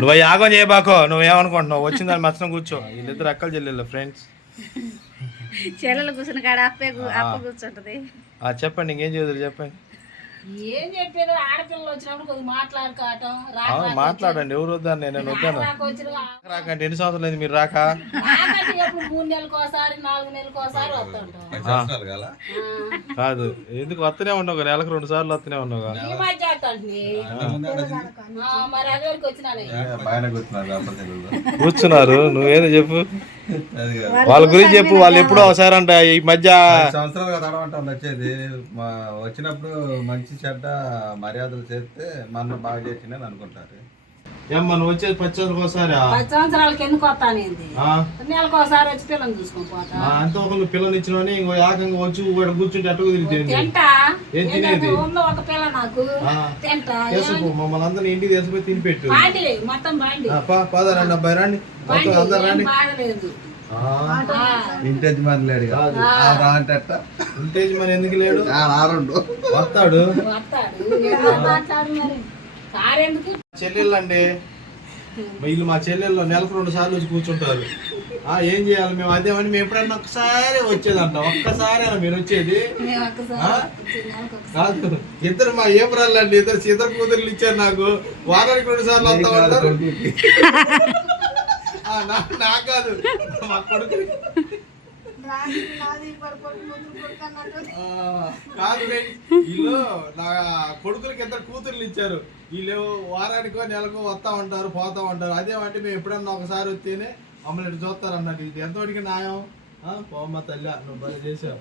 నువ్వు యాగం చేయబాకో నువ్వేమనుకుంటున్నావు వచ్చిందని మచ్చన కూర్చో. వీళ్ళిద్దరు అక్కలు చెల్లెళ్ళు ఫ్రెండ్స్ చెల్లెలు కూర్చుని కాడ అప్పే కూ- అప్ప కూర్చుంటది. చెప్పండి ఇంకేం చేద్దరు చెప్పండి. ఏం చెప్పేది ఆడపిల్లలు వచ్చినప్పుడు కొద్దిగా మాట్లాడుకోవటం మాట్లాడండి ఎవరు వద్దాను నేను వద్దాను. రాక వచ్చిన రాకంటే ఎన్ని సంవత్సరాలు మీరు రాక ఎప్పుడు మూడు నాలుగు వస్తుంటాం కాదు. ఎందుకు వస్తూనే ఉన్నావు కదా, నెలకు రెండు సార్లు వస్తూనే ఉన్నావు కదా. ఈ మధ్య వస్తుంటుంది ఆ, మరి అది వరకు వచ్చినాను బాగానే కూర్చున్నారు అప్పటికెళ్ళి కూర్చున్నారు. నువ్వేదో చెప్పు. వాళ్ళ గురించి చెప్పు. వాళ్ళు ఎప్పుడో ఒకసారి అంట ఈ మధ్య సంవత్సరాలుగా తడవంటాం వచ్చేది. మా వచ్చినప్పుడు మంచి చెడ్డ మర్యాదలు చేస్తే మన బాగా చేసిందని అనుకుంటారు. ఏమ్మా నువ్వు వచ్చేది ఒకసారి? పది సంవత్సరాలకి ఎందుకు వస్తానేది నెలకు ఒకసారి వచ్చి పిల్లలు చూసుకొని పోతా. అంత ఒకళ్ళు పిల్లలు ఇచ్చినని ఇంకో ఏకంగా వచ్చి ఇక్కడ కూర్చుంటే అట్టుకు తిరిగి తింటా. ఏం తినేది? ఏదైనా ఉందో ఒక పిల్ల నాకు. తింటా. తీసుకు మమ్మల్ని అందరిని ఇంటికి తీసుకుపోయి తిని పెట్టు బాండి మొత్తం బాండి. రండి అబ్బాయి రండి. మొత్తం అందరు రండి. లేడు అంటే మరి ఎందుకు లేడు? వస్తాడు. వస్తాడు. ఏదో మాట్లాడు మరి కారు ఎందుకు చెల్లెళ్ళు అండి వీళ్ళు మా చెల్లెళ్ళు నెలకు రెండు సార్లు వచ్చి కూర్చుంటారు. ఆ ఏం చేయాలి? మేము అదేమని మేము ఎప్పుడన్నా ఒక్కసారి వచ్చేదంట. ఒక్కసారి మీరు వచ్చేది. కాదు. ఇద్దరు మా ఏ అండి. ఇద్దరు ఇద్దరు కూతుర్లు ఇచ్చారు నాకు. వారానికి రెండు సార్లు వస్తా ఉంటారు ఆ, నా- నాకు కాదు. మా కొడుకు. కాదు వీళ్ళు నా కొడుకులకి ఇద్దరు కూతుర్లు ఇచ్చారు. వీళ్ళు వారానికో నెలకో వస్తా ఉంటారు పోతా ఉంటారు. అదేమంటే మేము ఎప్పుడన్నా ఒకసారి వస్తేనే మమ్మల్ని చూస్తారు అన్నట్టు. ఇది ఎంతవరకు న్యాయం? ఆ, పోమ్మ తల్లి నువ్వు బాగా చేసావు.